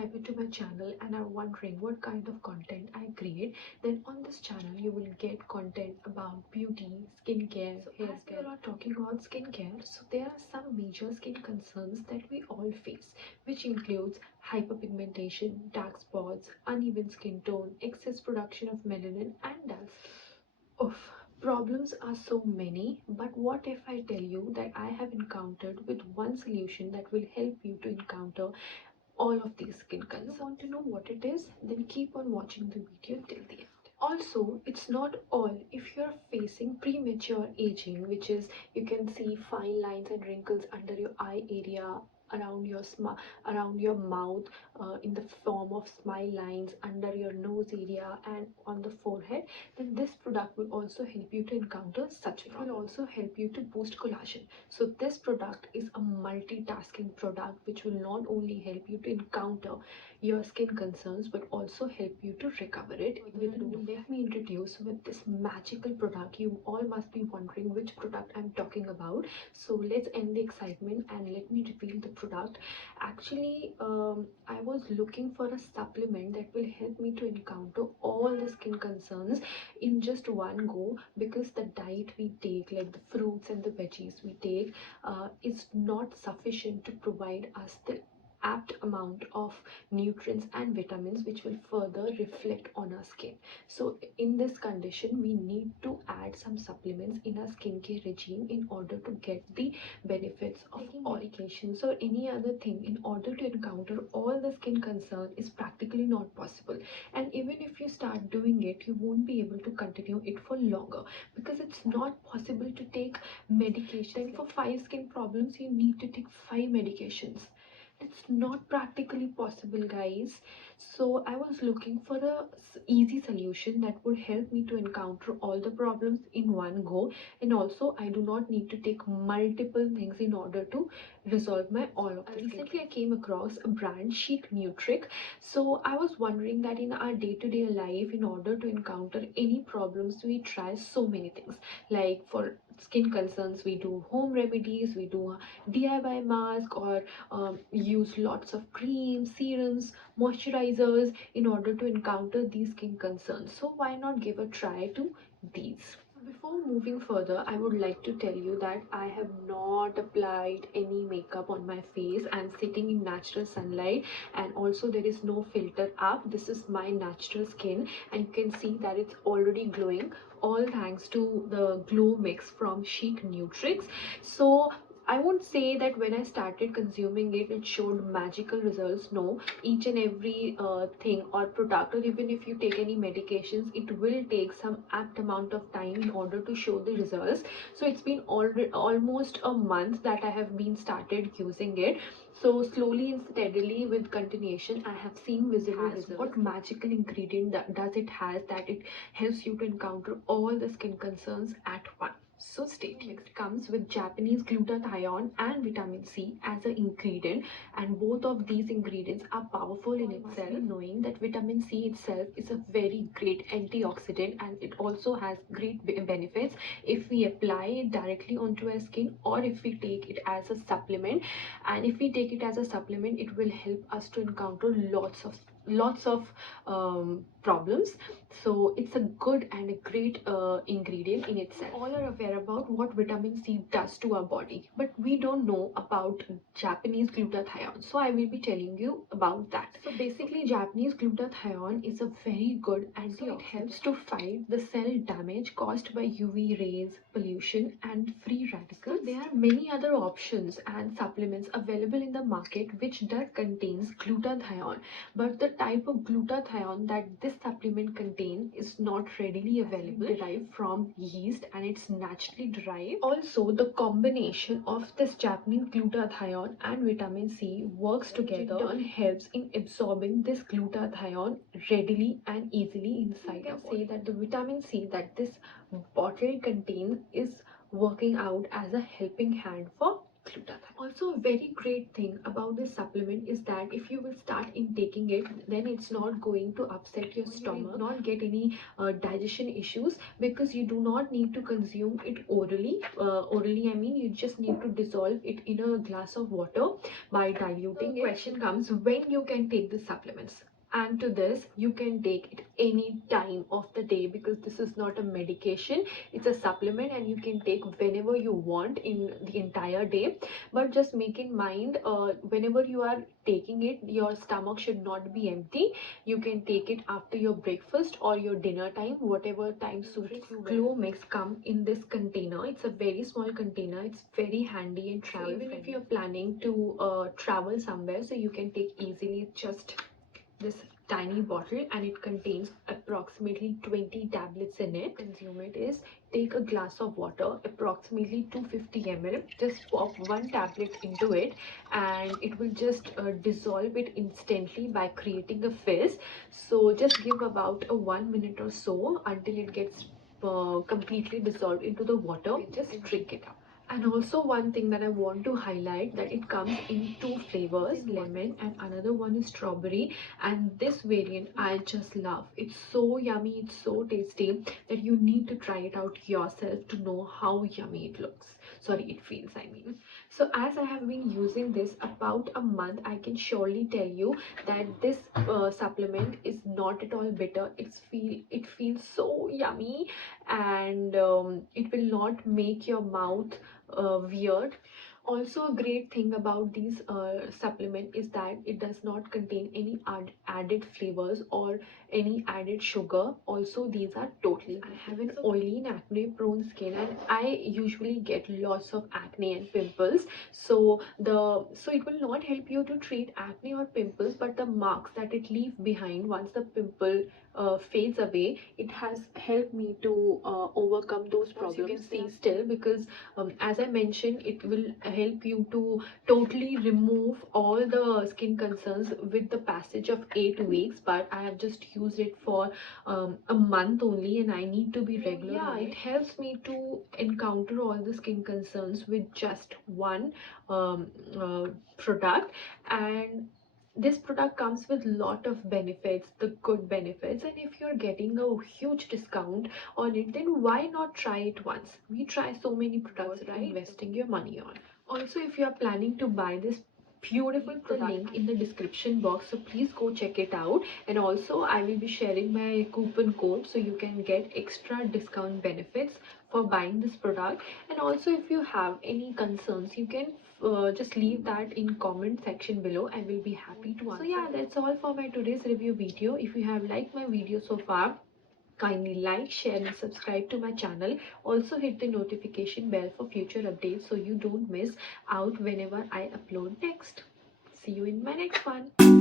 subscriber to my channel and are wondering what kind of content I create, then on this channel you will get content about beauty, skincare, so hair care. As we are talking about skincare, so there are some major skin concerns that we all face, which includes hyperpigmentation, dark spots, uneven skin tone, excess production of melanin, and dull skin. Oof. Problems are so many, but what if I tell you that I have encountered with one solution that will help you to encounter all of these skin concerns? You want to know what it is? Then keep on watching the video till the end. Also, it's not all. If you're facing premature aging, which is you can see fine lines and wrinkles under your eye area, around your mouth, in the form of smile lines under your nose area and on the forehead, then this product will also help you to encounter such. It will also help you to boost collagen. So this product is a multitasking product which will not only help you to encounter your skin concerns but also help you to recover it. Let me introduce with this magical product. You all must be wondering which product I'm talking about, so let's end the excitement and let me reveal the product. Actually, I was looking for a supplement that will help me to encounter all the skin concerns in just one go, because the diet we take, like the fruits and the veggies we take, is not sufficient to provide us the apt amount of nutrients and vitamins which will further reflect on our skin. So in this condition we need to add some supplements in our skincare regime in order to get the benefits of all medications or any other thing in order to encounter all the skin concern is practically not possible. And even if you start doing it, you won't be able to continue it for longer, because it's not possible to take medication. For 5 skin problems you need to take 5 medications. It's not practically possible, guys. So I was looking for a easy solution that would help me to encounter all the problems in one go, and also I do not need to take multiple things in order to resolve my all of this. Recently I came across a brand, Chicnutrix. So I was wondering that in our day-to-day life, in order to encounter any problems, we try so many things. Like for skin concerns we do home remedies, we do DIY mask, or use lots of creams, serums, moisturizers in order to encounter these skin concerns. So why not give a try to these? Before moving further, I would like to tell you that I have not applied any makeup on my face. I'm sitting in natural sunlight, and also there is no filter up. This is my natural skin, and you can see that it's already glowing, all thanks to the glow mix from Chicnutrix. So I won't say that when I started consuming it, it showed magical results. No, each and every thing or product, or even if you take any medications, it will take some apt amount of time in order to show the results. So it's been almost a month that I have been started using it. So slowly and steadily with continuation, I have seen visible results. What magical ingredient that does it has that it helps you to encounter all the skin concerns at once. So stay tuned. Next comes with Japanese glutathione and vitamin C as an ingredient, and both of these ingredients are powerful in itself. Knowing that vitamin C itself is a very great antioxidant, and it also has great benefits if we apply it directly onto our skin or if we take it as a supplement. And if we take it as a supplement, it will help us to encounter lots of problems. So it's a good and a great ingredient in itself. All are aware about what vitamin C does to our body, but we don't know about Japanese glutathione, so I will be telling you about that. So basically, Japanese glutathione is a very good antioxidant. So it helps to fight the cell damage caused by UV rays, pollution and free radicals. So there are many other options and supplements available in the market which does contains glutathione, but the type of glutathione that this supplement contains is not readily available. Derived from yeast, and it's naturally derived. Also, the combination of this Japanese glutathione and vitamin C works together and helps in absorbing this glutathione readily and easily inside. You can say that the vitamin C that this bottle contains is working out as a helping hand for glutathione. Also, a very great thing about this supplement is that if you will start intaking it, then it's not going to upset your stomach, not get any digestion issues, because you do not need to consume it orally. Orally, I mean, you just need to dissolve it in a glass of water by diluting it. The question comes, when you can take the supplements. And to this, you can take it any time of the day, because this is not a medication, it's a supplement, and you can take whenever you want in the entire day. But just make in mind, whenever you are taking it, your stomach should not be empty. You can take it after your breakfast or your dinner time, whatever time suits you. Glow mix come in this container. It's a very small container, it's very handy and travel friendly. Even if you're planning to travel somewhere, so you can take easily just this tiny bottle, and it contains approximately 20 tablets in it. Consume it is, take a glass of water, approximately 250 ml, just pop one tablet into it, and it will just dissolve it instantly by creating a fizz. So just give about a 1 minute or so until it gets completely dissolved into the water. Just drink it up. And also, one thing that I want to highlight, that it comes in two flavors, lemon and another one is strawberry. And this variant I just love. It's so yummy, it's so tasty that you need to try it out yourself to know how yummy it looks. Sorry, it feels, I mean. So as I have been using this about a month, I can surely tell you that this supplement is not at all bitter. It feels so yummy, and it will not make your mouth weird. Also, a great thing about these supplement is that it does not contain any added flavors or any added sugar. Also, these are totally, I have an oily and acne prone skin, and I usually get lots of acne and pimples. So it will not help you to treat acne or pimples, but the marks that it leaves behind once the pimple fades away, it has helped me to overcome those problems. You can see still, because as I mentioned, it will help you to totally remove all the skin concerns with the passage of 8 weeks. But I have just used it for a month only, and I need to be regular. Yeah, it helps me to encounter all the skin concerns with just one product. And this product comes with lot of benefits, the good benefits, and if you're getting a huge discount on it, then why not try it once? We try so many products, right? Investing your money on. Also, if you are planning to buy this beautiful product, the link in the description box, so please go check it out. And also, I will be sharing my coupon code, so you can get extra discount benefits for buying this product. And also, if you have any concerns, you can just leave that in comment section below. I will be happy to answer. So yeah, that's all for my today's review video. If you have liked my video so far, kindly like, share and subscribe to my channel. Also hit the notification bell for future updates, so you don't miss out whenever I upload next. See you in my next one.